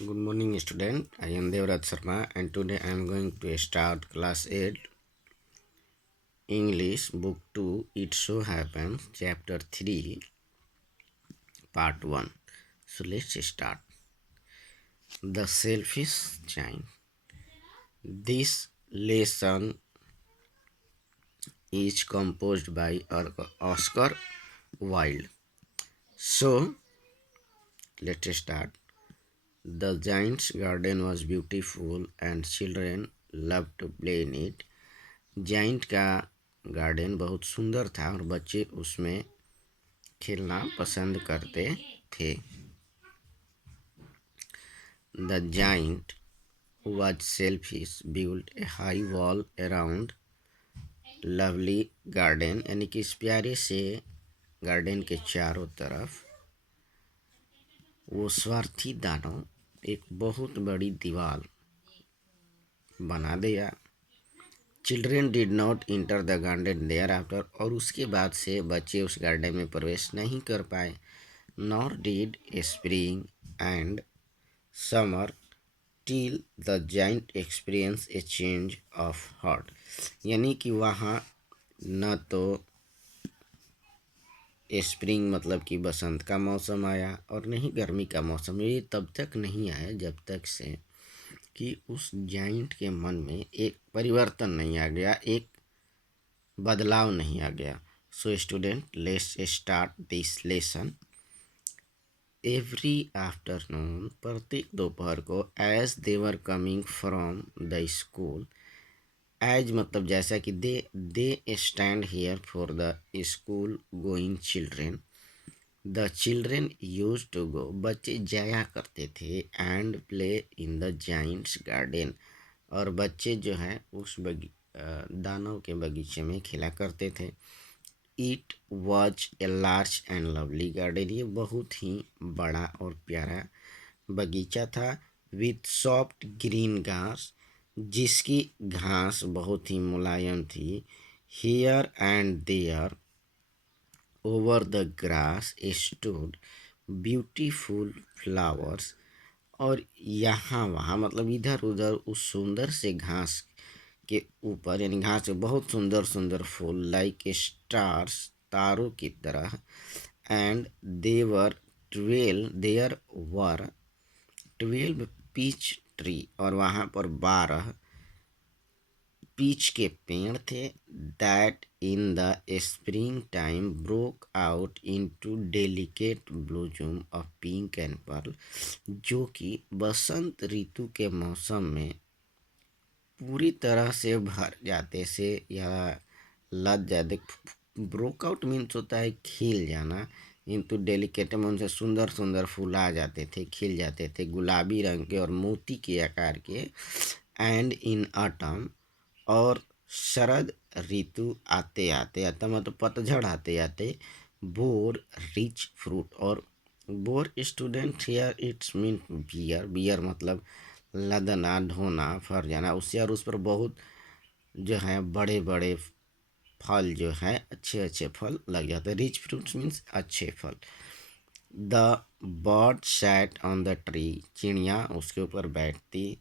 Good morning, student. I am Devraj Sharma, and today I am going to start class 8 English book 2. It so happens, chapter 3, part 1. So let's start. The selfish giant. This lesson is composed by Oscar Wilde. So let's start. The giant's garden was beautiful and children loved to play in it. Giant का garden बहुत सुंदर था और बच्चे उसमें खेलना पसंद करते थे। The giant was selfish built a high wall around lovely garden, यानी कि इस प्यारे से गार्डन के चारों तरफ वो स्वार्थी दानव एक बहुत बड़ी दीवार बना दिया। Children did not enter the garden thereafter, और उसके बाद से बच्चे उस गार्डन में प्रवेश नहीं कर पाए। Nor did spring and summer till the giant experience A change of heart, यानी कि वहाँ न तो स्प्रिंग मतलब कि बसंत का मौसम आया और नहीं गर्मी का मौसम, ये तब तक नहीं आया जब तक से कि उस जाइंट के मन में एक परिवर्तन नहीं आ गया, एक बदलाव नहीं आ गया। So student, let's start this lesson. Every afternoon, प्रत्येक दोपहर को, as they were coming from the school, as मतलब जैसा कि they stand here for the school going children, the children used to go, बच्चे जाया करते थे, and play in the giant's garden, और बच्चे जो है उस दानव के बगीचे में खेला करते थे। It was a large and lovely garden, ये बहुत ही बड़ा और प्यारा बगीचा था। विथ सॉफ्ट ग्रीन घास, जिसकी घास बहुत ही मुलायम थी। Here and there over the grass stood beautiful flowers, और यहाँ वहाँ मतलब इधर उधर उस सुंदर से घास के ऊपर, यानी घास से बहुत सुंदर सुंदर फूल, लाइक स्टार्स, तारों की तरह। And there were 12 peach tree, और वहाँ पर 12 पीच के पेड़ थे। That in the spring time broke out into delicate blossom of pink and pearl, जो कि बसंत ऋतु के मौसम में पूरी तरह से भर जाते से या लद जाते। ब्रोकआउट मीन्स होता है खिल जाना, इंटू डेलिकेट में उनसे सुंदर सुंदर फूल आ जाते थे, खिल जाते थे, गुलाबी रंग के और मोती के आकार के। एंड इन ऑटम, और शरद ऋतु आते आते, आता मतलब पतझड़ आते आते, बोर रिच फ्रूट, और bore student here it's mean bear, bear मतलब लदना, ढोना, फर जाना उससे, और उस पर बहुत जो है बड़े बड़े फल जो है अच्छे अच्छे फल लग जाते हैं। रिच फ्रूट्स मीन्स अच्छे फल। The bird sat on the tree, चिड़िया उसके ऊपर बैठती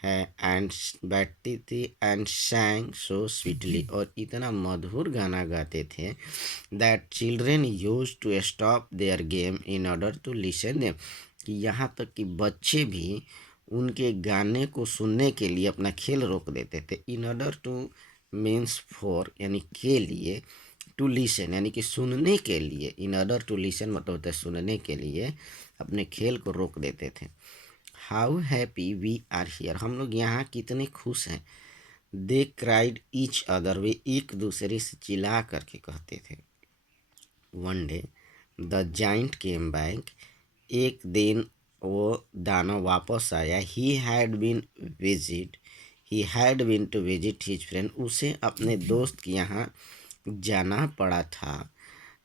है, एंड बैठती थी, एंड सैंग सो स्वीटली, और इतना मधुर गाना गाते थे। That children used to stop their game in order to listen them, कि यहाँ तक कि बच्चे भी उनके गाने को सुनने के लिए अपना खेल रोक देते थे। इन ऑर्डर टू मीन्स फॉर, यानी के लिए, टू लिसन यानी कि सुनने के लिए, इन ऑर्डर टू लिसन मतलब होता है सुनने के लिए, अपने खेल को रोक देते थे। How happy we are here, हम लोग यहाँ कितने खुश हैं। दे क्राइड ईच अदर, वे एक दूसरे से चिल्ला करके कहते थे। One day the giant came back, एक दिन वो दानव वापस आया। He had been to visit his friend, उसे अपने दोस्त के यहाँ जाना पड़ा था।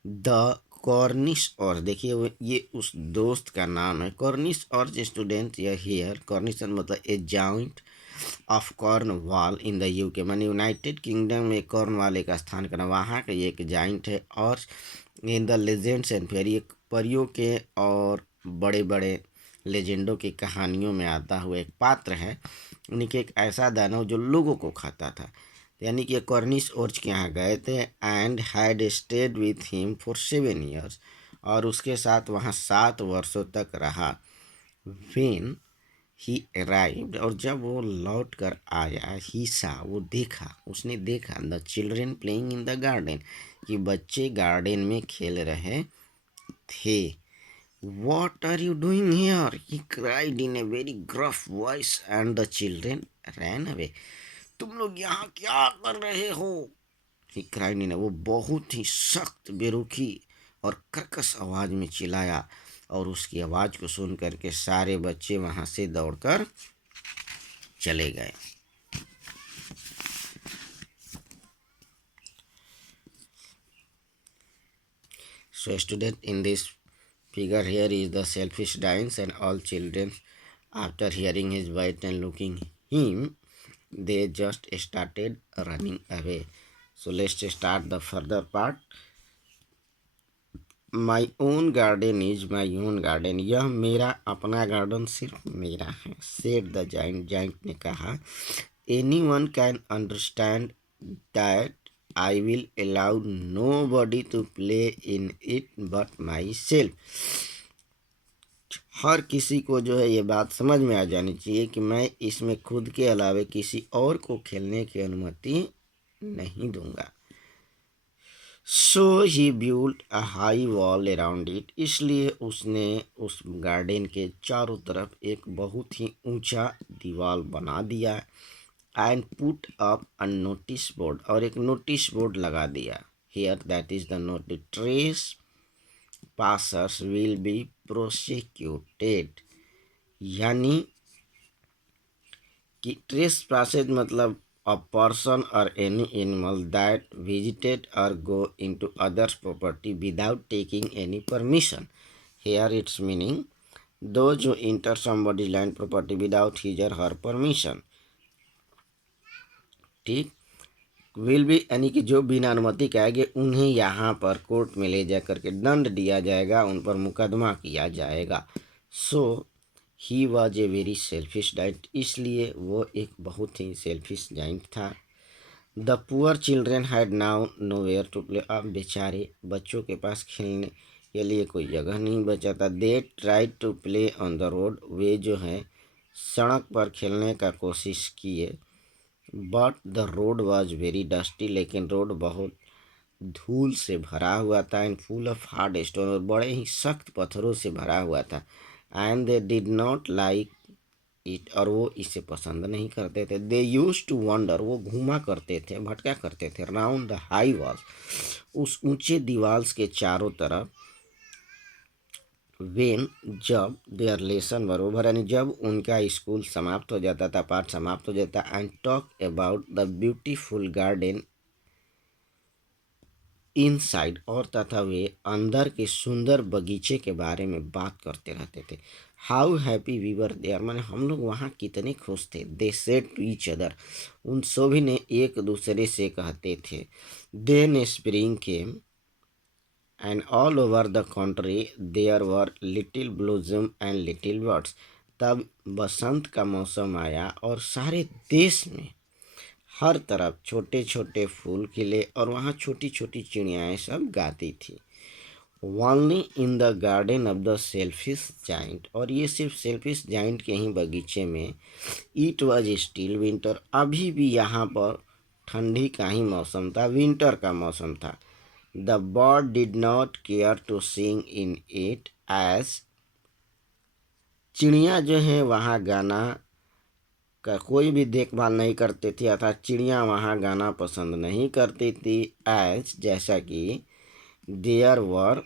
द कॉर्निश ऑर्च, देखिए ये उस दोस्त का नाम है। कॉर्निश ऑर्च स्टूडेंट या हियर, कॉर्निश मतलब a giant of Cornwall in the UK, माने यूनाइटेड किंगडम में कॉर्नवाल एक स्थान का नाम, वहाँ का ये एक जाइंट है। और इन द लेजेंड्स एंड फेरी, परियों के और बड़े बड़े लेजेंडों की कहानियों में आता हुआ एक पात्र है, यानी कि एक ऐसा दानव जो लोगों को खाता था। यानी कि कॉर्निश ओर्च के यहाँ गए थे and had stayed with him for 7 years, और उसके साथ वहाँ 7 वर्षों तक रहा। व्हेन ही अराइव्ड, और जब वो लौट कर आया, ही सा, वो देखा, उसने देखा the children playing in the garden, कि बच्चे गार्डन में खेल रहे थे। What are you doing here? He cried in a very gruff voice, and the children ran away. तुम लोग यहाँ क्या कर रहे हो? He cried in a, वो बहुत ही सख्त, बेरुखी और कर्कश आवाज में चिल्लाया, और उसकी आवाज को सुन करके सारे बच्चे वहां से दौड़कर चले गए। So student, in this figure here is the selfish giant, and all children, after hearing his voice and looking him, they just started running away. So let's start the further part. My own garden is my own garden, यह मेरा अपना garden सिर्फ मेरा है, said the giant, giant ने कहा। Anyone can understand that I will allow nobody to play in it but myself. हर किसी को जो है ये बात समझ में आ जानी चाहिए कि मैं इसमें खुद के अलावे किसी और को खेलने की अनुमति नहीं दूंगा। So he built a high wall around it, इसलिए उसने उस गार्डन के चारों तरफ एक बहुत ही ऊंचा दीवार बना दिया। And put up a notice board, और एक नोटिस बोर्ड लगा दिया। Here that is the notice, trace passers will be prosecuted, यानी कि ट्रेस पासेज मतलब a person or any animal that visited or go into others property without taking any permission. Here its meaning, those who enter somebody's land property without his or her permission. ठीक, will भी, यानी कि जो बिना अनुमति के आएंगे उन्हें यहाँ पर कोर्ट में ले जा करके दंड दिया जाएगा, उन पर मुकदमा किया जाएगा। So he was a very selfish giant, इसलिए वो एक बहुत ही सेल्फिश जाइंट था। The poor children had now nowhere to play, अब बेचारे बच्चों के पास खेलने के लिए कोई जगह नहीं बचा था। They tried to play on the road, वे जो है सड़क पर खेलने का कोशिश किए। But the road was very dusty, लेकिन रोड बहुत धूल से भरा हुआ था। And full of hard stone, और बड़े ही सख्त पत्थरों से भरा हुआ था। And they did not like it, और वो इसे पसंद नहीं करते थे। दे यूज टू वंडर, वो घूमा करते थे, भटका करते थे। राउंड द हाई वॉल्स, उस ऊंचे दीवाल्स के चारों तरफ। वेन, जब, देयर लेसन वर ओवर, यानी जब उनका स्कूल समाप्त हो जाता था, पाठ समाप्त हो जाता। And talk about the beautiful garden inside, और तथा वे अंदर के सुंदर बगीचे के बारे में बात करते रहते थे। How happy we were there, माने हम लोग वहाँ कितने खुश थे। They said to each other, उन सभी ने एक दूसरे से कहते थे। Then spring came and all over the country there were little blossom and little birds, तब बसंत का मौसम आया और सारे देश में हर तरफ छोटे छोटे फूल खिले, और वहाँ छोटी छोटी चिड़ियाएँ सब गाती थी। Only in the garden of the selfish giant, और ये सिर्फ सेल्फिश जाइंट के ही बगीचे में। इट वॉज स्टिल विंटर, अभी भी यहाँ पर ठंडी का ही मौसम था, विंटर का मौसम था। The bird did not care to sing in it as, चिड़िया जो है वहाँ गाना का कोई भी देखभाल नहीं करते थे, अर्थात चिड़िया वहाँ गाना पसंद नहीं करती थी। एज, जैसा कि देयर वर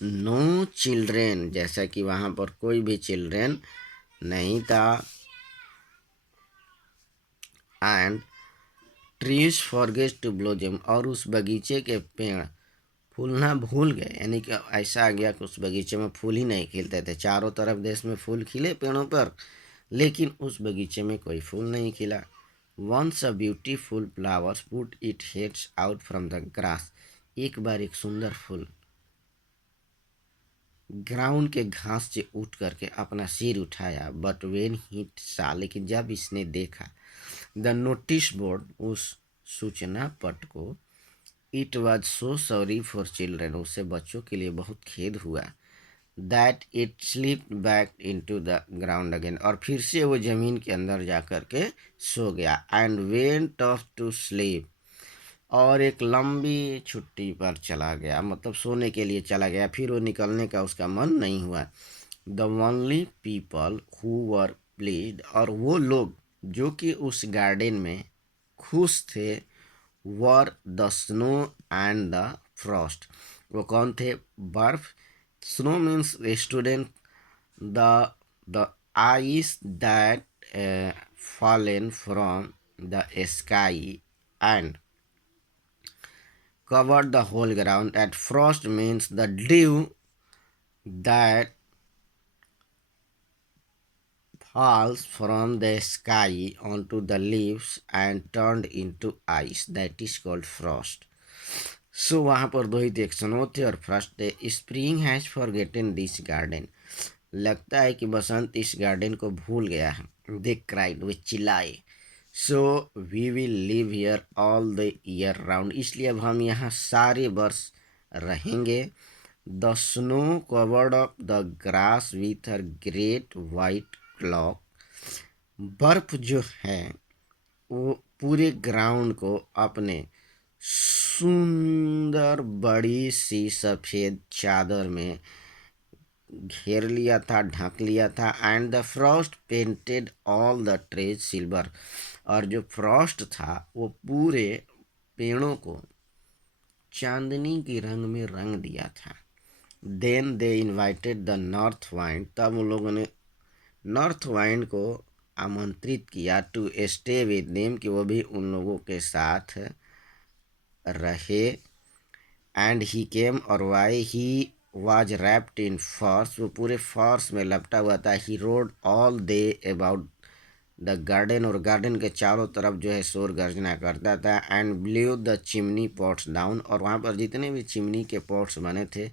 नो चिल्ड्रेन, जैसा कि वहाँ पर कोई भी चिल्ड्रेन नहीं था। And trees forget to blossom, और उस बगीचे के पेड़ फूलना भूल गए, यानी कि ऐसा आ गया कि उस बगीचे में फूल ही नहीं खिलते थे। चारों तरफ देश में फूल खिले पेड़ों पर, लेकिन उस बगीचे में कोई फूल नहीं खिला। Once a beautiful flowers put it heads out from the grass, एक बार एक सुंदर फूल ग्राउंड के घास से उठ करके अपना सिर उठाया, बट वेन ही सा, लेकिन जब इसने देखा द नोटिस बोर्ड, उस सूचना पट को, it was so sorry for children, उससे बच्चों के लिए बहुत खेद हुआ, that it slipped back into the ground again, और फिर से वो जमीन के अंदर जा करके सो गया, and went off to sleep, और एक लंबी छुट्टी पर चला गया, मतलब सोने के लिए चला गया, फिर वो निकलने का उसका मन नहीं हुआ। The only people who were pleased, और वो लोग जो कि उस गार्डन में खुश थे, were the snow and the Frost, वो कौन थे? बर्फ, snow means student, the the ice that fallen from the sky and covered the whole ground, and frost means the dew that falls from the sky onto the leaves and turned into ice, that is called frost. सो वहाँ पर दो ही थे, snow थे और Frost थे. Spring has forgotten this garden, लगता है कि बसंत इस गार्डन को भूल गया है. दे क्राइड, वे चिल्लाए. So we will live here all the year round, इसलिए अब हम यहाँ सारे वर्ष रहेंगे. The snow covered up the grass with her great white cloak, बर्फ जो है वो पूरे ग्राउंड को अपने सुंदर बड़ी सी सफ़ेद चादर में घेर लिया था, ढक लिया था. And the Frost painted all the trees silver, और जो फ्रॉस्ट था वो पूरे पेड़ों को चांदनी के रंग में रंग दिया था. Then they invited the north wind, तब उन लोगों ने नॉर्थ वाइंड को आमंत्रित किया टू स्टे विद देम, कि वो भी उन लोगों के साथ रहे. एंड ही केम, और why he was wrapped in furs, वो पूरे फॉर्स में लपटा हुआ था. He roared all day about the garden, और गार्डन के चारों तरफ जो है शोर गर्जना करता था. And blew the chimney pots down, और वहाँ पर जितने भी चिमनी के पॉट्स बने थे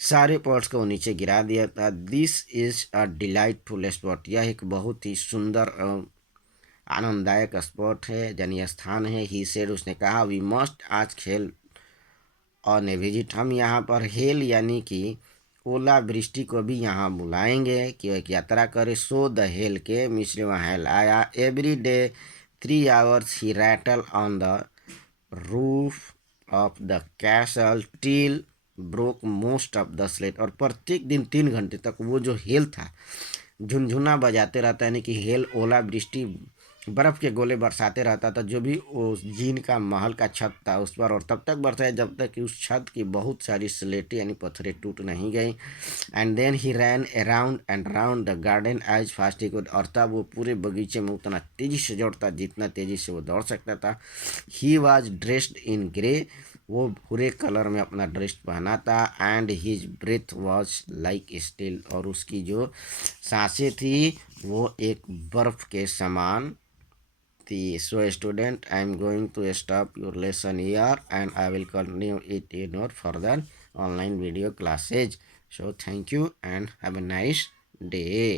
सारे पॉट्स को नीचे गिरा दिया था. This is a delightful spot, यह एक बहुत ही सुंदर आनंददायक स्पॉट है, जनीय स्थान है. ही सेड, उसने कहा, वी मस्ट आज खेल ऑन ए विजिट, हम यहाँ पर हेल यानी कि ओला वृष्टि को भी यहाँ बुलाएंगे कि एक यात्रा करे. सो द हेल के मिश्र वहाँ हेल आया. Every day 3 hours he rattle on the roof of the castle till broke most of the slate, और प्रत्येक दिन 3 घंटे तक वो जो हेल था झुनझुना बजाते रहता, यानी कि हेल ओला वृष्टि बर्फ़ के गोले बरसाते रहता था जो भी उस जीन का महल का छत था उस पर, और तब तक बरसाया जब तक कि उस छत की बहुत सारी स्लेटें यानी पत्थरें टूट नहीं गई. And then he ran around and round the garden as fast he could, और तब वो पूरे बगीचे में उतना तेज़ी से दौड़ता जितना तेज़ी से वो दौड़ सकता था. He was dressed in grey, वो भूरे कलर में अपना ड्रेस पहना था. And his breath was like steel, और उसकी जो सांसें थी वो एक बर्फ़ के समान थी. So student, I am going to stop your lesson here and I will continue it in our further online video classes. So thank you and have a nice day.